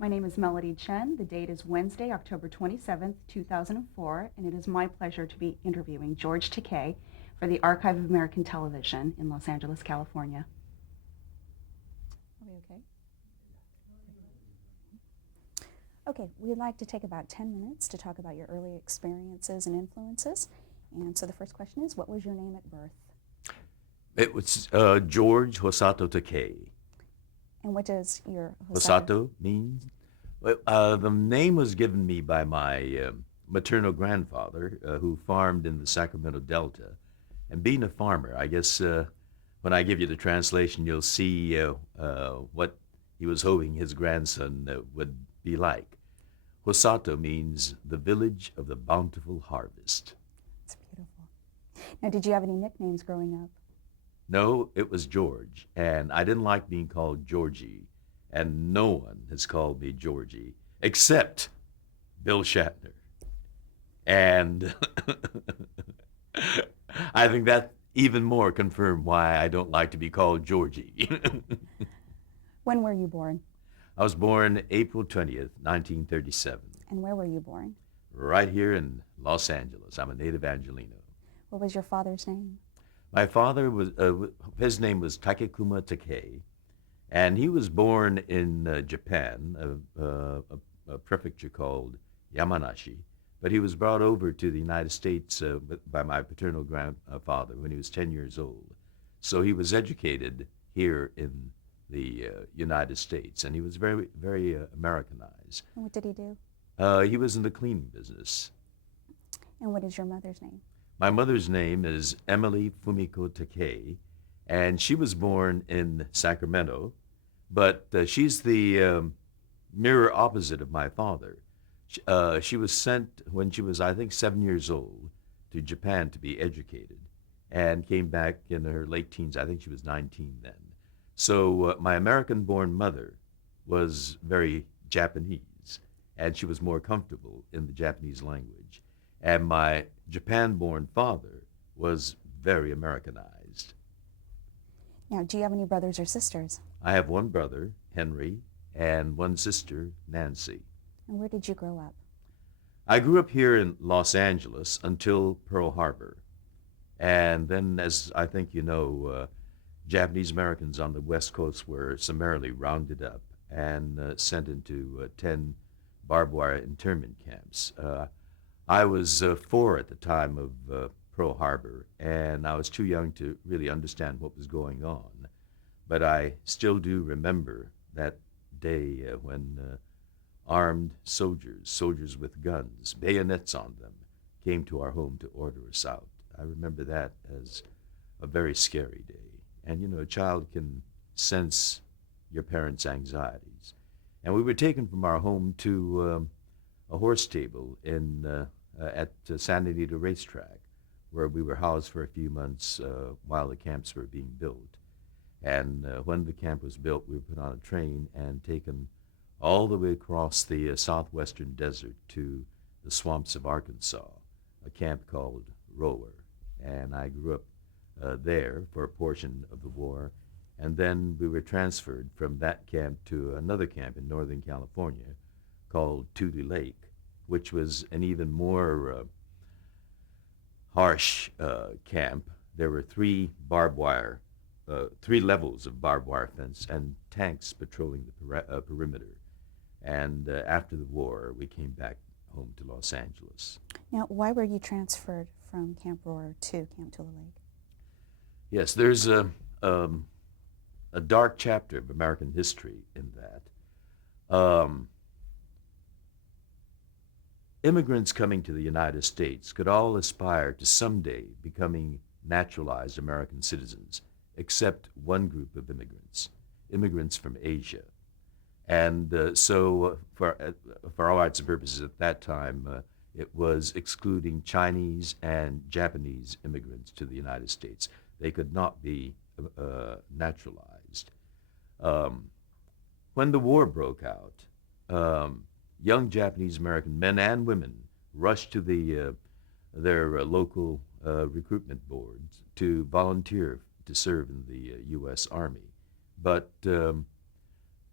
My name is Melody Chen. The date is Wednesday, October 27th, 2004, and it is my pleasure to be interviewing George Takei for the Archive of American Television in Los Angeles, California. Are we okay? Okay, we'd like to take about 10 minutes to talk about your early experiences and influences. And so the first question is, what was your name at birth? It was George Hosato Takei. And what does your Hosato means? Well, the name was given me by my maternal grandfather, who farmed in the Sacramento Delta. And being a farmer, I guess when I give you the translation, you'll see what he was hoping his grandson would be like. Hosato means the village of the bountiful harvest. It's beautiful. Now, did you have any nicknames growing up? No, it was George, and I didn't like being called Georgie, and no one has called me Georgie except Bill Shatner. And I think that even more confirmed why I don't like to be called Georgie. When were you born? I was born April 20th, 1937, And where were you born? right here in Los Angeles. I'm a native Angelino. What was your father's name? My father was, his name was Takekuma Takei, and he was born in Japan, a prefecture called Yamanashi, but he was brought over to the United States by my paternal grandfather when he was 10 years old. So he was educated here in the United States, and he was very, very Americanized. And what did he do? He was in the cleaning business. And what is your mother's name? My mother's name is Emily Fumiko Takei, and she was born in Sacramento, but she's the mirror opposite of my father. She was sent when she was, I think, 7 years old to Japan to be educated and came back in her late teens. I think she was 19 then. So my American-born mother was very Japanese, and she was more comfortable in the Japanese language. And my Japan-born father was very Americanized. Now, do you have any brothers or sisters? I have one brother, Henry, and one sister, Nancy. And where did you grow up? I grew up here in Los Angeles until Pearl Harbor. And then, as I think you know, Japanese Americans on the West Coast were summarily rounded up and sent into 10 barbed wire internment camps. I was 4 at the time of Pearl Harbor, and I was too young to really understand what was going on. But I still do remember that day when armed soldiers with guns, bayonets on them, came to our home to order us out. I remember that as a very scary day. And, you know, a child can sense your parents' anxieties. And we were taken from our home to a horse stable at San Anita Racetrack, where we were housed for a few months while the camps were being built. And when the camp was built, we were put on a train and taken all the way across the southwestern desert to the swamps of Arkansas, a camp called Rower. And I grew up there for a portion of the war. And then we were transferred from that camp to another camp in Northern California called Tule Lake, which was an even more harsh camp. There were 3 barbed wire, 3 levels of barbed wire fence and tanks patrolling the perimeter. And after the war, we came back home to Los Angeles. Now, why were you transferred from Camp Roar to Camp Tule Lake? Yes, there's a dark chapter of American history in that. Immigrants coming to the United States could all aspire to someday becoming naturalized American citizens, except one group of immigrants from Asia. And so for all rights and purposes at that time, it was excluding Chinese and Japanese immigrants to the United States. They could not be naturalized. When the war broke out, young Japanese American men and women rushed to their local recruitment boards to volunteer to serve in the U.S. Army. But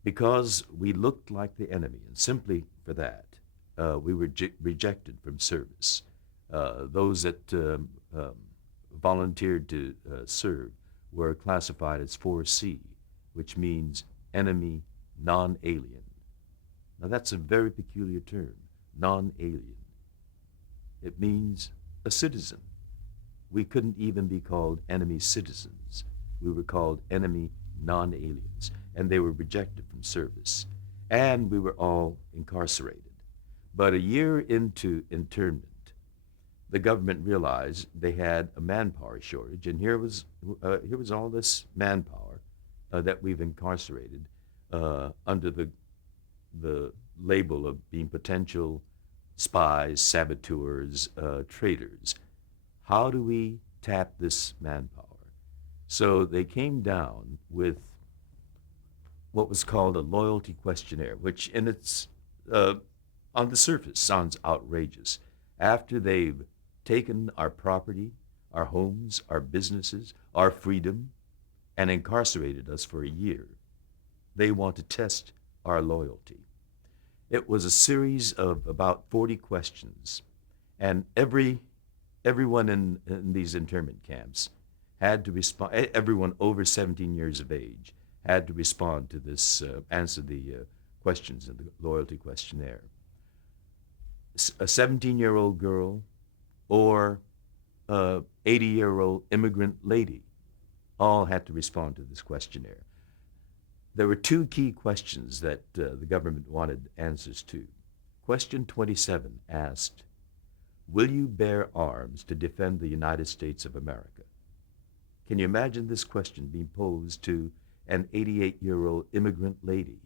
because we looked like the enemy, and simply for that, we were rejected from service. Those that volunteered to serve were classified as 4C, which means enemy non-alien. Now that's a very peculiar term, non-alien. It means a citizen. We couldn't even be called enemy citizens. We were called enemy non-aliens, and they were rejected from service. And we were all incarcerated. But a year into internment, the government realized they had a manpower shortage, and here was all this manpower that we've incarcerated under the label of being potential spies, saboteurs, traitors. How do we tap this manpower? So they came down with what was called a loyalty questionnaire, which in its on the surface sounds outrageous. After they've taken our property, our homes, our businesses, our freedom, and incarcerated us for a year, they want to test our loyalty. It was a series of about 40 questions, and everyone in these internment camps had to respond. Everyone over 17 years of age had to respond to this, answer the questions in the loyalty questionnaire. A 17-year-old girl or a 80-year-old immigrant lady all had to respond to this questionnaire. There were two key questions that the government wanted answers to. Question 27 asked, "Will you bear arms to defend the United States of America?" Can you imagine this question being posed to an 88-year-old immigrant lady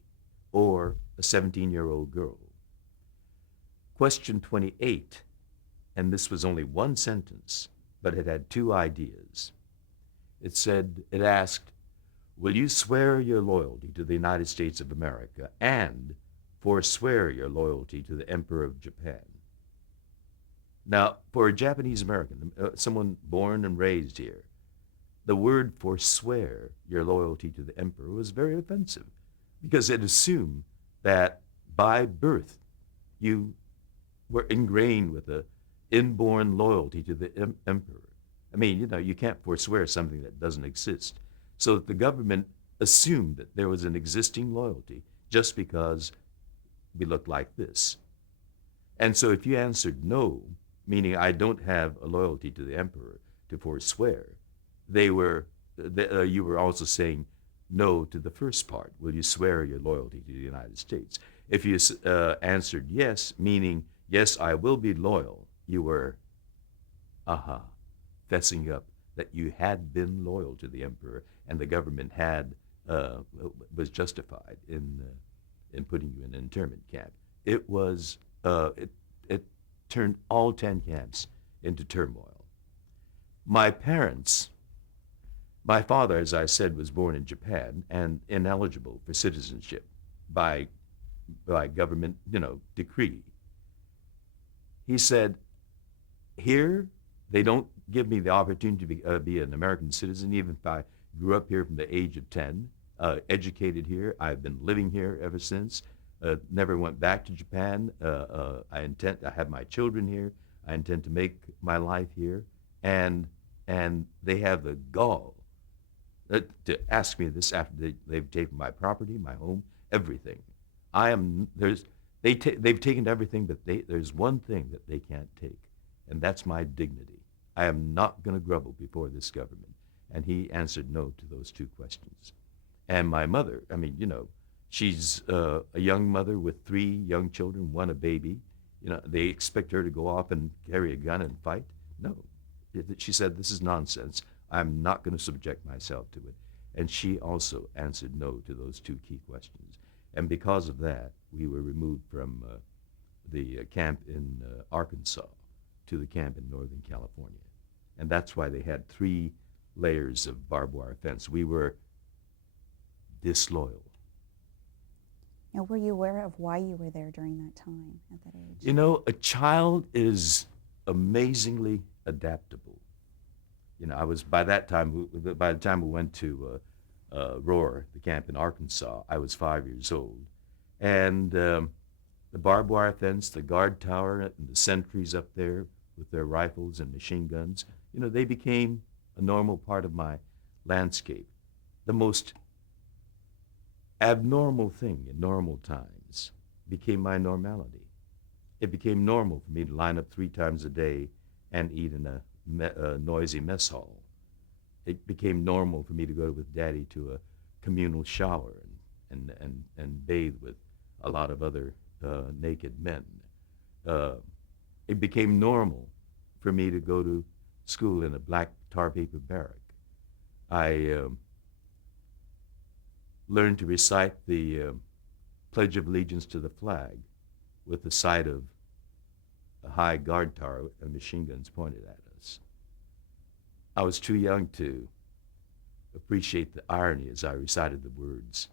or a 17-year-old girl? Question 28, and this was only one sentence, but it had two ideas. It asked, "Will you swear your loyalty to the United States of America and forswear your loyalty to the Emperor of Japan?" Now, for a Japanese American, someone born and raised here, the word forswear your loyalty to the emperor was very offensive because it assumed that by birth you were ingrained with an inborn loyalty to the emperor. I mean, you can't forswear something that doesn't exist. So the government assumed that there was an existing loyalty just because we looked like this. And so if you answered no, meaning I don't have a loyalty to the emperor to forswear, you were also saying no to the first part. Will you swear your loyalty to the United States? If you answered yes, meaning yes, I will be loyal, you were, fessing up that you had been loyal to the emperor, and the government was justified in putting you in an internment camp. It turned all 10 camps into turmoil. My father, as I said, was born in Japan and ineligible for citizenship by government, decree. He said, here, they don't give me the opportunity to be an American citizen, even if I grew up here from the age of 10, educated here. I've been living here ever since. Never went back to Japan. I have my children here. I intend to make my life here. And they have the gall to ask me this after they've taken my property, my home, everything. They've taken everything, but there's one thing that they can't take, and that's my dignity. I am not going to grovel before this government. And he answered no to those two questions. And my mother, she's a young mother with 3 young children, 1 a baby. They expect her to go off and carry a gun and fight? No. She said, this is nonsense. I'm not going to subject myself to it. And she also answered no to those 2 key questions. And because of that, we were removed from the camp in Arkansas to the camp in Northern California. And that's why they had 3 layers of barbed wire fence. We were disloyal. Now, were you aware of why you were there during that time, at that age? A child is amazingly adaptable. By the time we went to Roar, the camp in Arkansas. I was 5 years old. And the barbed wire fence, the guard tower, and the sentries up there with their rifles and machine guns, they became a normal part of my landscape. The most abnormal thing in normal times became my normality. It became normal for me to line up 3 times a day and eat in a noisy mess hall. It became normal for me to go with Daddy to a communal shower and bathe with a lot of other naked men. It became normal for me to go to school in a black tar paper barrack. I learned to recite the Pledge of Allegiance to the flag with the sight of a high guard tower and machine guns pointed at us. I was too young to appreciate the irony as I recited the words,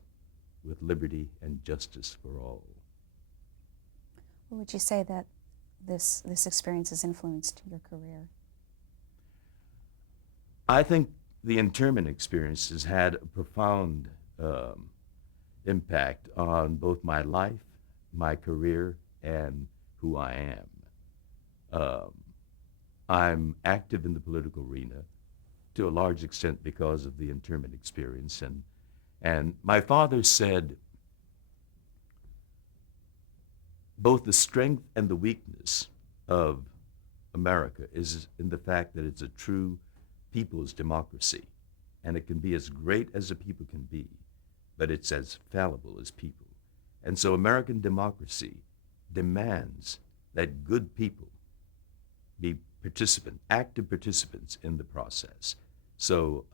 with liberty and justice for all. What would you say that this experience has influenced your career? I think the internment experience has had a profound impact on both my life, my career, and who I am. I'm active in the political arena to a large extent because of the internment experience. And my father said both the strength and the weakness of America is in the fact that it's a true people's democracy. And it can be as great as a people can be, but it's as fallible as people. And so American democracy demands that good people be active participants in the process. So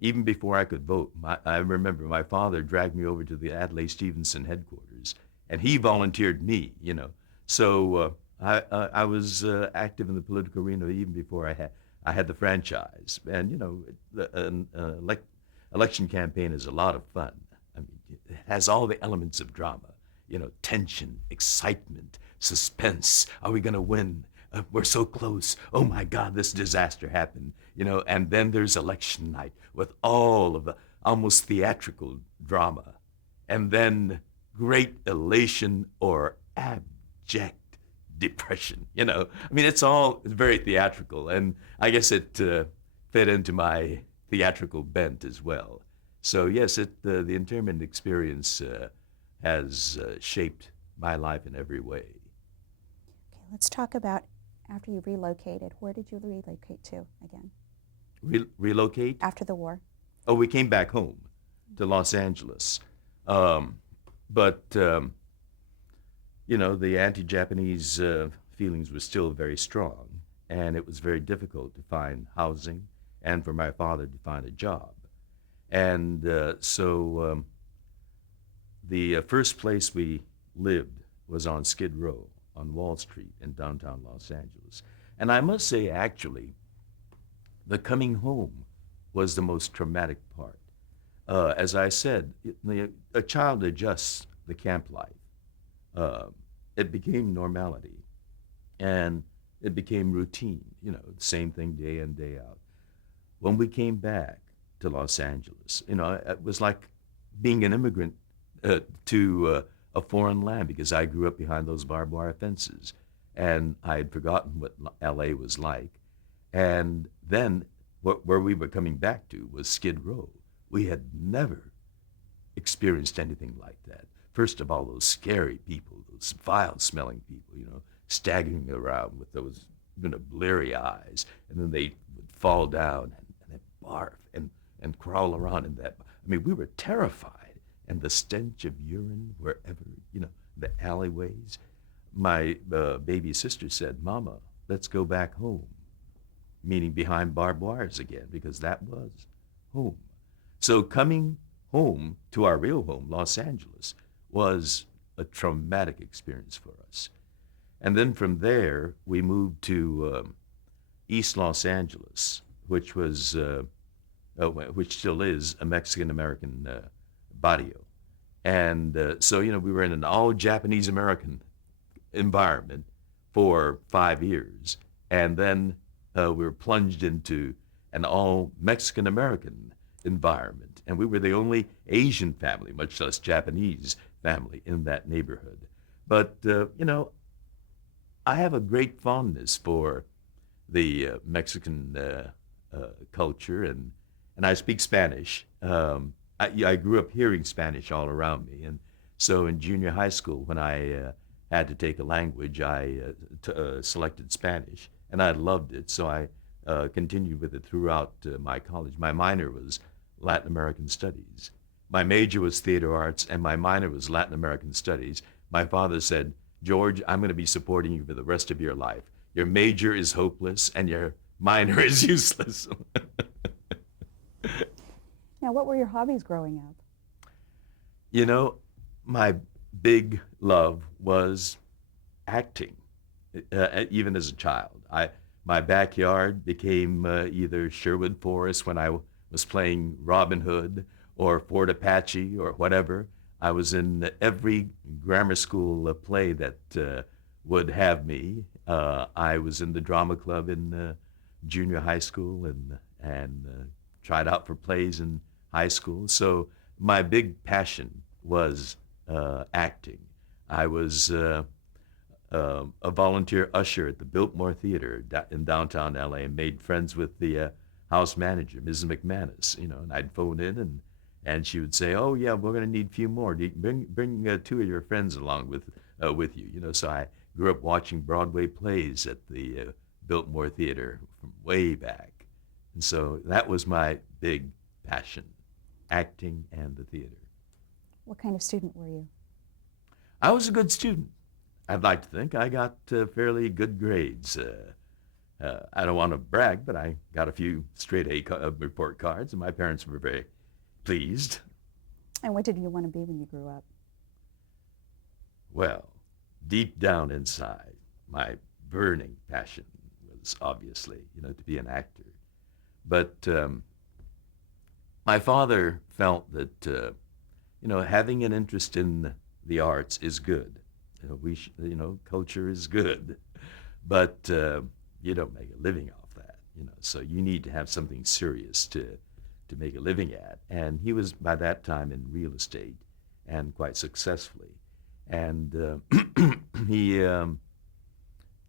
even before I could vote, I remember my father dragged me over to the Adlai Stevenson headquarters, and he volunteered me, So I was active in the political arena even before I had the franchise. And, an election campaign is a lot of fun. I mean, it has all the elements of drama, tension, excitement, suspense. Are we going to win? We're so close. Oh my God, this disaster happened. And then there's election night with all of the almost theatrical drama. And then great elation or abject depression. I mean, it's all very theatrical. And I guess it fit into my theatrical bent as well. So yes, the internment experience has shaped my life in every way. Okay, let's talk about after you relocated. Where did you relocate to again? Relocate? After the war? Oh, we came back home to Los Angeles. But the anti-Japanese feelings were still very strong, and it was very difficult to find housing and for my father to find a job. And so the first place we lived was on Skid Row on Wall Street in downtown Los Angeles. And I must say, actually, the coming home was the most traumatic part. As I said, a child adjusts the camp life. It became normality, and it became routine, the same thing day in, day out. When we came back to Los Angeles, it was like being an immigrant to a foreign land, because I grew up behind those barbed wire fences, and I had forgotten what LA was like. And then where we were coming back to was Skid Row. We had never experienced anything like that. First of all, those scary people, those vile-smelling people, staggering around with those bleary eyes, and then they would fall down and barf and crawl around in that. I mean, we were terrified. And the stench of urine wherever, the alleyways. My baby sister said, "Mama, let's go back home," meaning behind barbed wires again, because that was home. So coming home to our real home, Los Angeles, was a traumatic experience for us. And then from there, we moved to East Los Angeles, which was, which still is a Mexican-American barrio. And so, we were in an all Japanese-American environment for 5 years. And then we were plunged into an all Mexican-American environment. And we were the only Asian family, much less Japanese family, in that neighborhood. But, I have a great fondness for the Mexican culture, and I speak Spanish. I grew up hearing Spanish all around me, and so in junior high school, when I had to take a language, I selected Spanish, and I loved it. So I continued with it throughout my college. My minor was Latin American Studies. My major was theater arts, and my minor was Latin American Studies. My father said, George, I'm going to be supporting you for the rest of your life. Your major is hopeless, and your minor is useless. Now, what were your hobbies growing up? You know, my big love was acting, even as a child. My backyard became either Sherwood Forest when I was playing Robin Hood or Fort Apache or whatever. I was in every grammar school play that would have me. I was in the drama club in junior high school and tried out for plays in high school. So my big passion was acting. I was a volunteer usher at the Biltmore Theater in downtown LA, and made friends with the house manager, Mrs. McManus. And I'd phone in, and she would say, "Oh yeah, we're going to need a few more. Bring two of your friends along with you." So I grew up watching Broadway plays at the Biltmore Theater from way back, and so that was my big passion, acting and the theater. What kind of student were you? I was a good student. I'd like to think I got fairly good grades. I don't want to brag, but I got a few straight A report cards, and my parents were very pleased. And what did you want to be when you grew up? Well, deep down inside, my burning passion was obviously, to be an actor. But my father felt that, having an interest in the arts is good. Culture is good, but you don't make a living off that. So you need to have something serious to make a living at. And he was by that time in real estate, and quite successfully. And he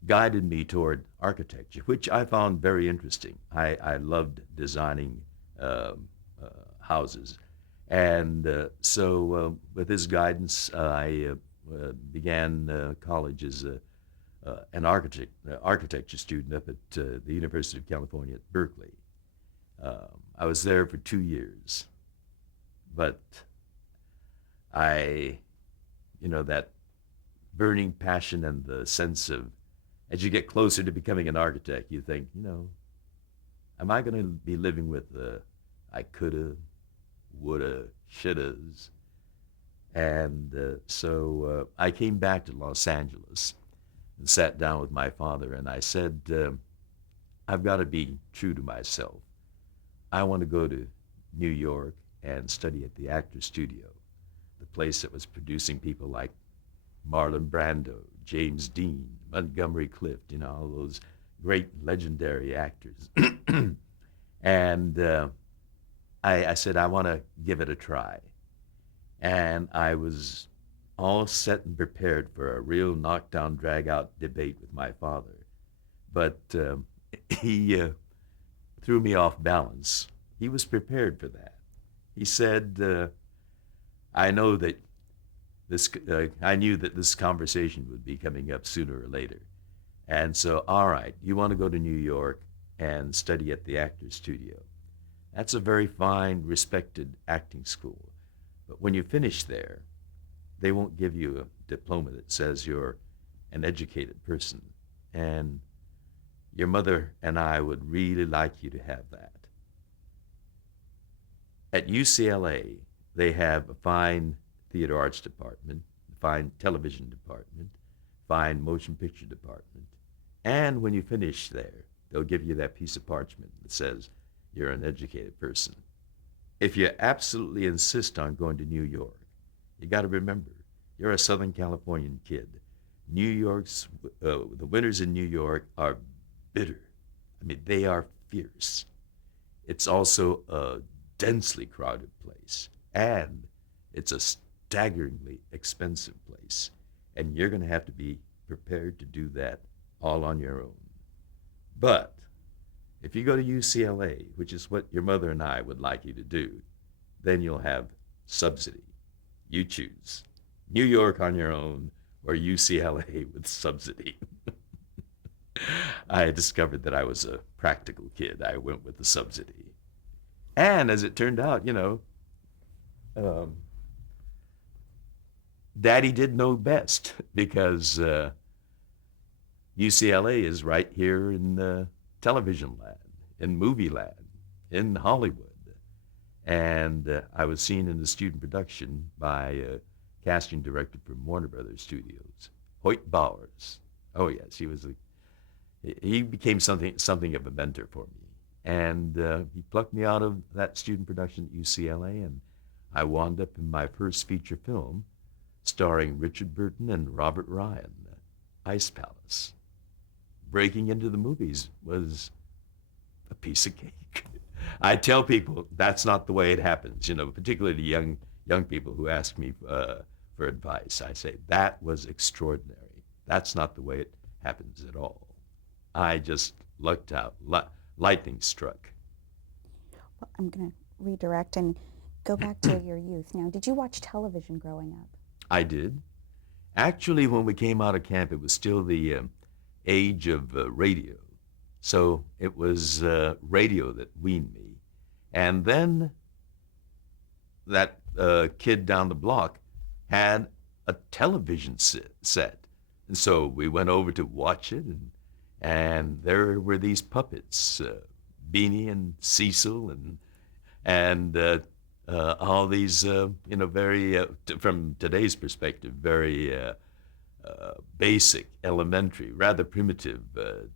guided me toward architecture, which I found very interesting. I loved designing houses. And so with his guidance, I began college as an architecture student up at the University of California at Berkeley. I was there for 2 years, but that burning passion and the sense of, as you get closer to becoming an architect, you think, am I going to be living with the I coulda, woulda, shouldas? And so I came back to Los Angeles and sat down with my father, and I said, I've got to be true to myself. I want to go to New York and study at the Actors Studio, the place that was producing people like Marlon Brando, James Dean, Montgomery Clift, all those great legendary actors. And I said, I want to give it a try. And I was all set and prepared for a real knockdown, drag-out debate with my father. But he threw me off balance. He was prepared for that. He said, I knew that this conversation would be coming up sooner or later. And so, all right, you want to go to New York and study at the Actors Studio. That's a very fine, respected acting school. But when you finish there, they won't give you a diploma that says you're an educated person. And your mother and I would really like you to have that. At UCLA, they have a fine theater arts department, fine television department, fine motion picture department. And when you finish there, they'll give you that piece of parchment that says you're an educated person. If you absolutely insist on going to New York, you got to remember, you're a Southern Californian kid. The winters in New York are bitter. I mean, they are fierce. It's also a densely crowded place, and it's a staggeringly expensive place, and you're going to have to be prepared to do that all on your own. But if you go to UCLA, which is what your mother and I would like you to do, then you'll have subsidy. You choose. New York on your own or UCLA with subsidy. I discovered that I was a practical kid. I went with the subsidy. And as it turned out, um, Daddy did know best because UCLA is right here in television land, in movie land, in Hollywood. And I was seen in the student production by a casting director from Warner Brothers Studios, Hoyt Bowers. Oh yes, he became something of a mentor for me. And he plucked me out of that student production at UCLA, and I wound up in my first feature film starring Richard Burton and Robert Ryan, Ice Palace. Breaking into the movies was a piece of cake. I tell people that's not the way it happens, particularly young people who ask me for advice. I say, that was extraordinary. That's not the way it happens at all. I just lucked out. Lightning struck. Well, I'm going to redirect and go back to your youth. Now, did you watch television growing up? I did. Actually, when we came out of camp, it was still the age of radio. So it was radio that weaned me. And then that kid down the block had a television set. And so we went over to watch it, and there were these puppets, Beanie and Cecil, and all these, very, from today's perspective, very basic, elementary, rather primitive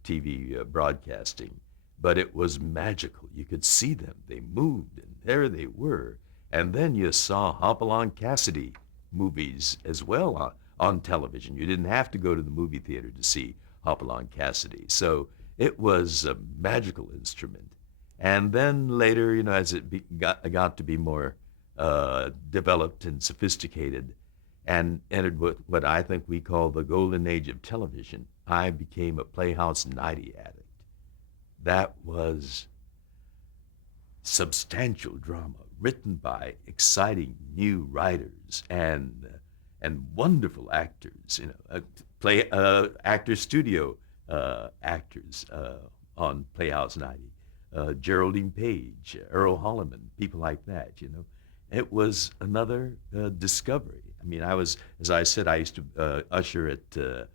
TV broadcasting. But it was magical. You could see them. They moved, and there they were. And then you saw Hopalong Cassidy movies as well on television. You didn't have to go to the movie theater to see Hopalong Cassidy. So it was a magical instrument. And then later, as it got to be more developed and sophisticated and entered what I think we call the golden age of television, I became a Playhouse 90 addict. That was substantial drama written by exciting new writers and wonderful actors, actor studio actors on Playhouse 90. Geraldine Page, Earl Holliman, people like that, It was another discovery. I mean, as I said, I used to usher at the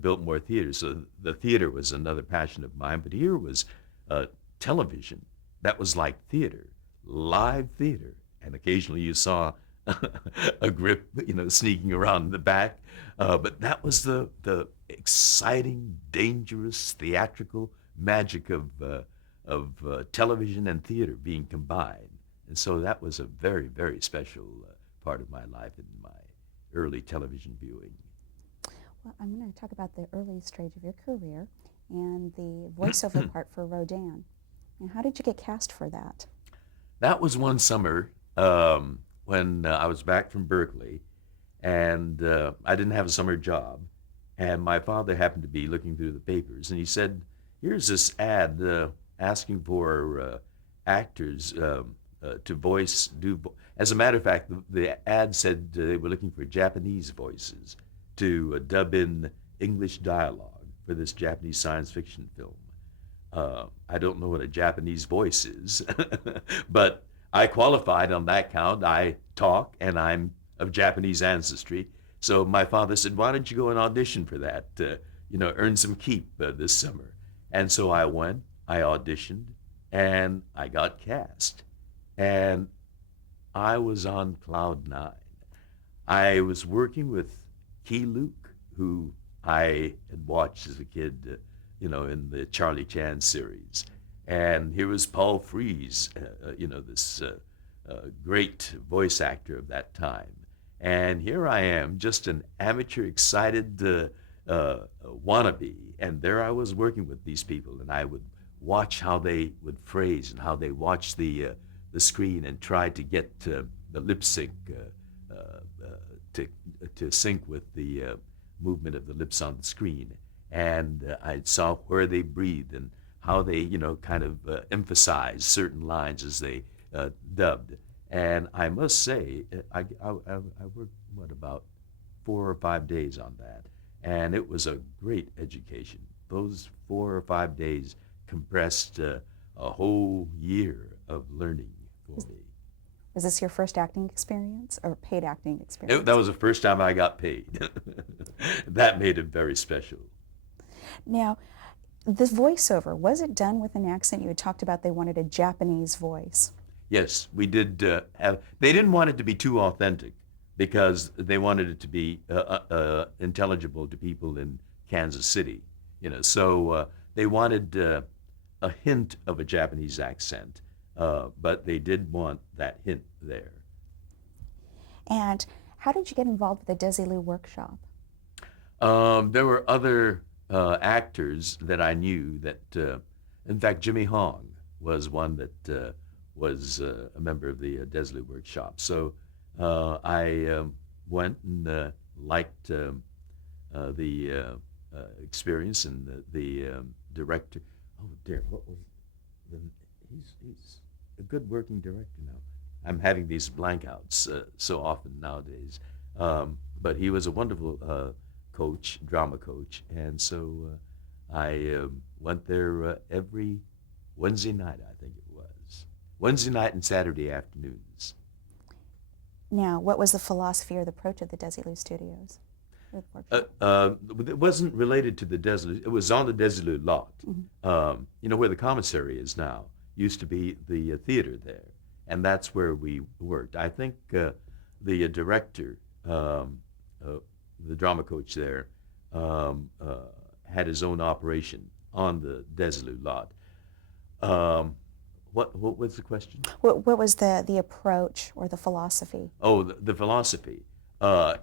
Biltmore Theater, so the theater was another passion of mine, but here was television that was like theater, live theater, and occasionally you saw a grip, sneaking around in the back, but that was the exciting, dangerous, theatrical magic of television and theater being combined. And so that was a very, very special part of my life in my early television viewing. Well, I'm going to talk about the early stage of your career and the voiceover part for Rodan. And how did you get cast for that? That was one summer when I was back from Berkeley, and I didn't have a summer job. And my father happened to be looking through the papers, and he said, here's this ad asking for actors to voice. As a matter of fact, the ad said they were looking for Japanese voices to dub in English dialogue for this Japanese science fiction film. I don't know what a Japanese voice is, but I qualified on that count. I talk, and I'm of Japanese ancestry. So my father said, why don't you go and audition for that, earn some keep this summer. And so I went, I auditioned, and I got cast. And I was on cloud nine. I was working with Key Luke, who I had watched as a kid, in the Charlie Chan series. And here was Paul Frees, this great voice actor of that time. And here I am, just an amateur, excited wannabe. And there I was working with these people, and I would watch how they would phrase and how they watched the the screen and tried to get the lip sync to sync with the movement of the lips on the screen. And I saw where they breathed and how they, kind of emphasized certain lines as they dubbed. And I must say, I worked, about 4 or 5 days on that. And it was a great education. Those 4 or 5 days compressed a whole year of learning for me. Was this your first acting experience or paid acting experience? That was the first time I got paid. That made it very special. Now, this voiceover, was it done with an accent? You had talked about they wanted a Japanese voice. Yes, we did have. They didn't want it to be too authentic because they wanted it to be intelligible to people in Kansas City. So they wanted a hint of a Japanese accent, but they did want that hint there. And how did you get involved with the Desilu workshop? There were other actors that I knew that, in fact, Jimmy Hong was one that was a member of the Desilu workshop. So I went and liked the experience, and the director. Oh dear, what was the? He's a good working director now. I'm having these blankouts so often nowadays. But he was a wonderful coach, drama coach, and so I went there every Wednesday night, I think it was. Wednesday night and Saturday afternoons. Now, what was the philosophy or the approach of the Desilu Studios? It wasn't related to the Desilu. It was on the Desilu lot. Mm-hmm. Where the commissary is now. Used to be the theater there, and that's where we worked. I think the director, the drama coach there, had his own operation on the Desilu lot. What was the question? What was the approach or the philosophy? Oh, the philosophy.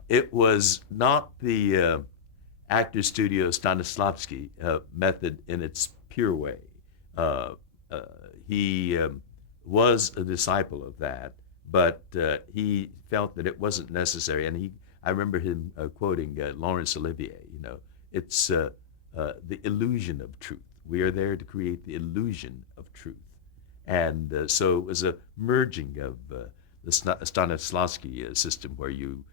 It was not the actor studio Stanislavski method in its pure way. He was a disciple of that, but he felt that it wasn't necessary. And I remember him quoting Laurence Olivier. It's the illusion of truth. We are there to create the illusion of truth. And so it was a merging of the Stanislavski system where you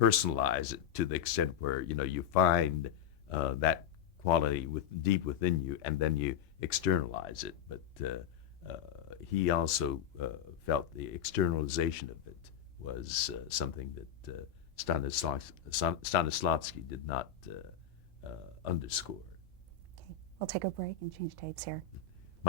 personalize it to the extent where you find that quality deep within you, and then you externalize it. But he also felt the externalization of it was something that Stanislavski did not underscore. Okay, we'll take a break and change tapes here.